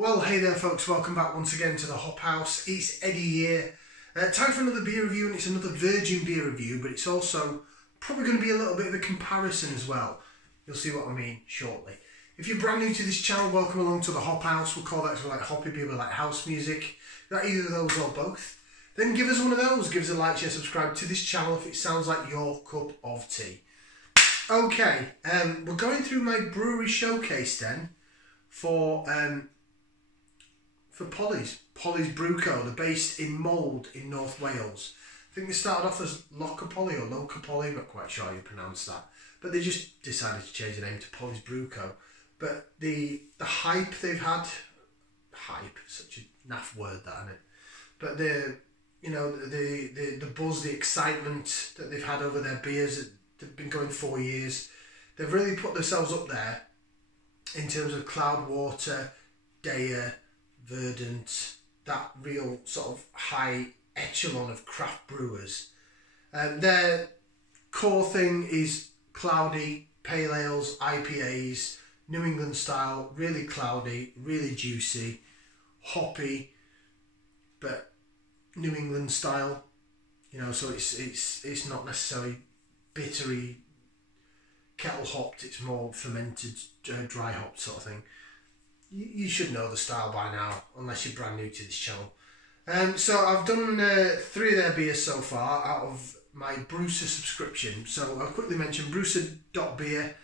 Well, hey there folks, welcome back once again to the Hop House. It's Eddie here. Time for another beer review, and it's another virgin beer review, but it's also probably going to be a little bit of a comparison as well. You'll see what I mean shortly. If you're brand new to this channel, welcome along to the Hop House. We'll call that sort of like hoppy beer, like house music. Not either of those or both. Then give us one of those. Give us a like, share, subscribe to this channel if it sounds like your cup of tea. Okay, we're going through my brewery showcase then for Polly's Brew Co. They're based in Mold in North Wales. I think they started off as Lochapolly or Lochapolly, I'm not quite sure how you pronounce that. But they just decided to change the name to Polly's Brew Co. But the hype they've had, such a naff word that, isn't it? But the buzz, the excitement that they've had over their beers, they've been going 4 years. They've really put themselves up there in terms of Cloudwater, Daya, Verdant, that real sort of high echelon of craft brewers. Their core thing is cloudy, pale ales, IPAs, New England style, really cloudy, really juicy, hoppy, but New England style. You know, so it's not necessarily bittery, kettle hopped, it's more fermented, dry hopped sort of thing. You should know the style by now, unless you're brand new to this channel. So I've done 3 of their beers so far out of my Brewster subscription. So I'll quickly mention Brewster.beer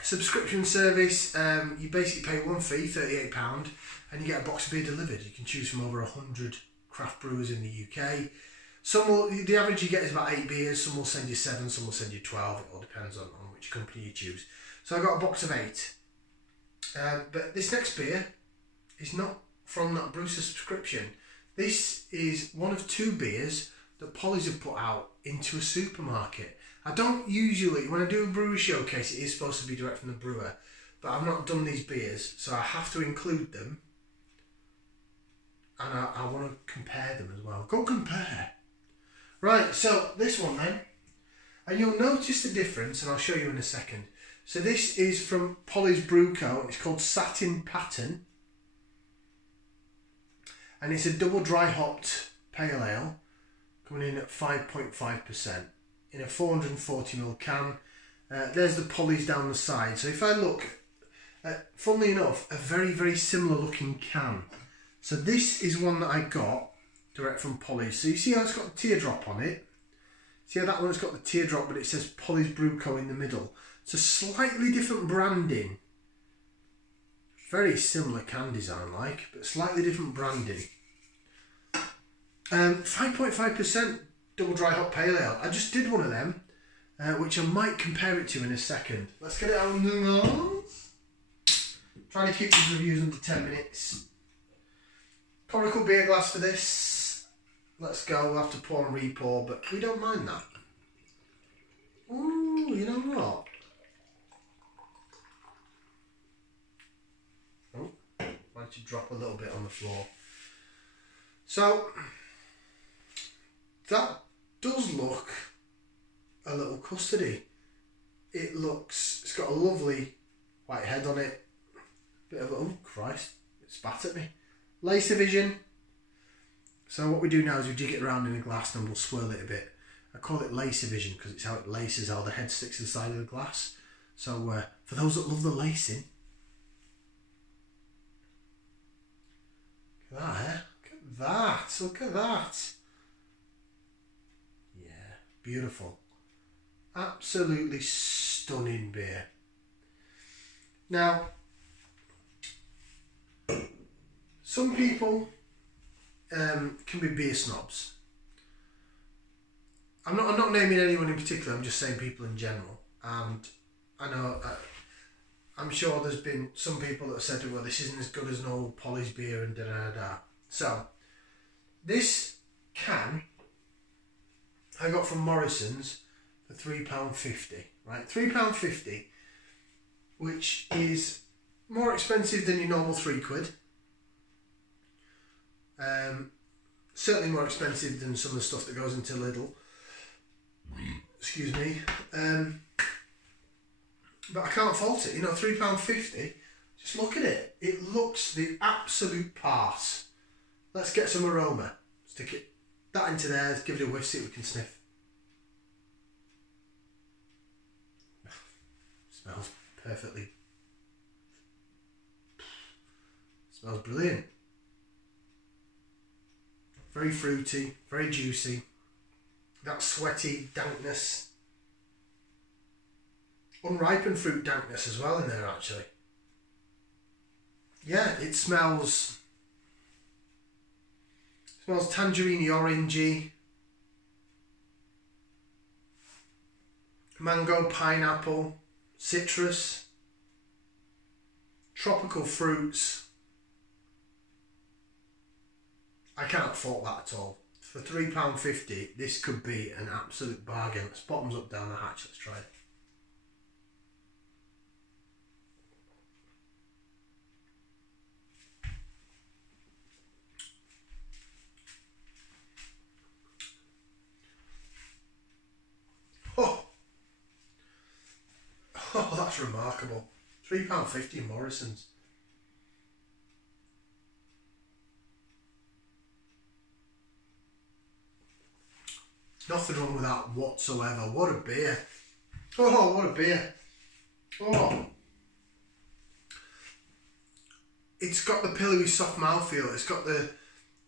subscription service. You basically pay one fee, £38, and you get a box of beer delivered. You can choose from over 100 craft brewers in the UK. The average you get is about 8 beers. Some will send you 7, some will send you 12. It all depends on which company you choose. So I got a box of 8. But this next beer is not from that Brewster subscription. This is one of 2 beers that Polly's have put out into a supermarket. I don't usually, when I do a brewery showcase, it is supposed to be direct from the brewer, but I've not done these beers, so I have to include them, and I want to compare them as well. Go compare! Right, so this one then, and you'll notice the difference, and I'll show you in a second. So this is from Polly's Brew Co. It's called Satin Pattern. And it's a double dry hopped pale ale coming in at 5.5% in a 440ml can. There's the Polly's down the side. So if I look, funnily enough, a very, very similar looking can. So this is one that I got direct from Polly's. So you see how it's got a teardrop on it? See how that one's got the teardrop, but it says Polly's Brew Co. in the middle. It's a slightly different branding. Very similar can design like, but slightly different branding. 5.5% double dry hop pale ale. I just did one of them, which I might compare it to in a second. Let's get it out on the nose. Trying to keep these reviews under 10 minutes. Coracle beer glass for this. Let's go. We'll have to pour and re-pour, but we don't mind that. Ooh, you know what? To drop a little bit on the floor. So that does look a little custardy. It's got a lovely white head on it. Bit of oh Christ, it spat at me. Lace division. So what we do now is we jig it around in a glass and we'll swirl it a bit. I call it lace division because it's how it laces, how the head sticks to the side of the glass. So for those that love the lacing, look at that, eh? Look at that, look at that. Yeah, beautiful. Absolutely stunning beer. Now, some people can be beer snobs. I'm not naming anyone in particular, I'm just saying people in general. And I know, I'm sure there's been some people that have said, well, this isn't as good as an old Polly's beer and da-da-da. So, this can I got from Morrisons for £3.50, right? £3.50, which is more expensive than your normal £3. Certainly more expensive than some of the stuff that goes into Lidl. Excuse me. But I can't fault it, you know, £3.50, Just look at it. It looks the absolute parse. Let's get some aroma. Stick that into there. Let's give it a whiff, see what we can sniff. Smells perfectly. Smells brilliant. Very fruity, very juicy. That sweaty dankness. Unripened fruit dankness as well in there actually. Yeah, it smells tangerine orangey, mango, pineapple, citrus, tropical fruits. I cannot fault that at all. For £3.50, this could be an absolute bargain. Let's bottoms up down the hatch, let's try it. Oh, that's remarkable. £3.50 Morrisons. Nothing wrong with that whatsoever. What a beer. Oh, what a beer. Oh. It's got the pillowy soft mouthfeel. It's got the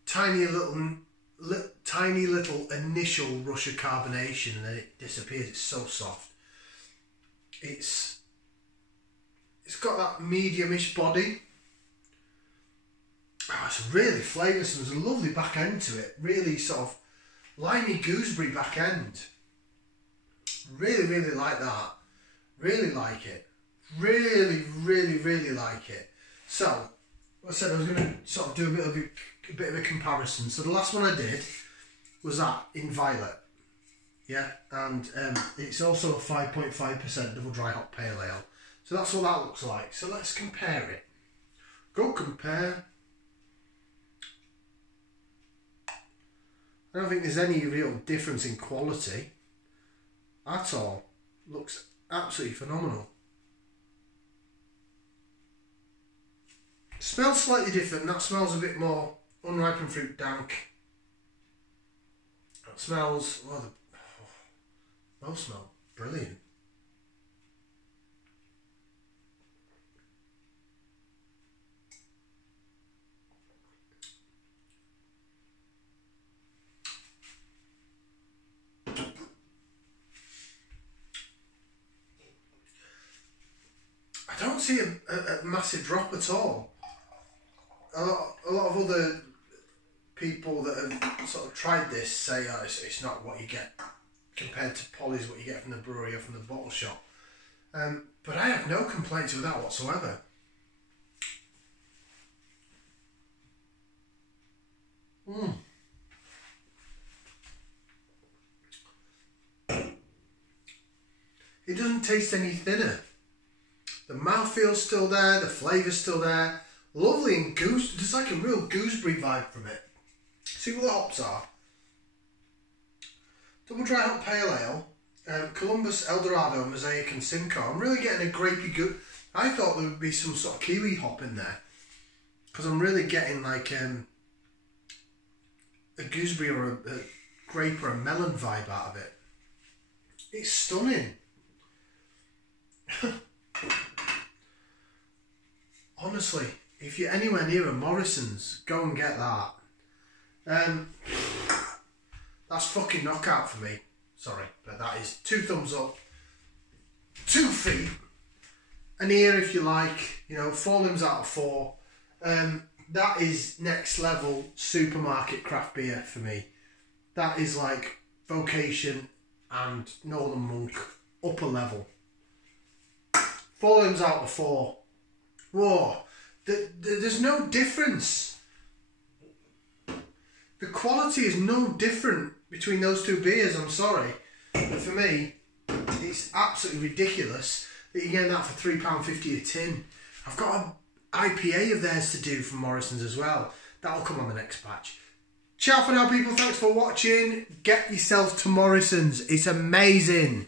tiny little initial rush of carbonation and then it disappears. It's so soft. It's got that medium-ish body. Oh, it's really flavoursome. There's a lovely back end to it. Really sort of limey gooseberry back end. Really, really like that. Really like it. Really, really, really like it. So, like I said, I was going to sort of do a bit of a comparison. So the last one I did was that in violet. Yeah, and it's also a 5.5% double dry hop pale ale. So that's what that looks like. So let's compare it. Go compare. I don't think there's any real difference in quality at all. Looks absolutely phenomenal. Smells slightly different. That smells a bit more unripened fruit dank. That smells, both smell brilliant. I don't see a massive drop at all. A lot of other people that have sort of tried this say it's not what you get compared to Polly's, what you get from the brewery or from the bottle shop. But I have no complaints with that whatsoever. It doesn't taste any thinner. The mouthfeel's still there, the flavour's still there. Lovely and there's like a real gooseberry vibe from it. See what the hops are. Double dry hop pale ale, Columbus, Eldorado, Mosaic and Simcoe. I'm really getting a grapey I thought there would be some sort of kiwi hop in there. Because I'm really getting like a gooseberry or a grape or a melon vibe out of it. It's stunning. Honestly, if you're anywhere near a Morrisons, go and get that. That's fucking knockout for me. Sorry, but that is 2 thumbs up, 2 feet, an ear if you like, 4 limbs out of 4. That is next level supermarket craft beer for me. That is like Vocation and Northern Monk upper level. 4 limbs out of 4. Whoa, there's no difference. The quality is no different between those 2 beers, I'm sorry. But for me, it's absolutely ridiculous that you're getting that for £3.50 a tin. I've got an IPA of theirs to do from Morrisons as well. That'll come on the next batch. Ciao for now, people. Thanks for watching. Get yourself to Morrisons. It's amazing.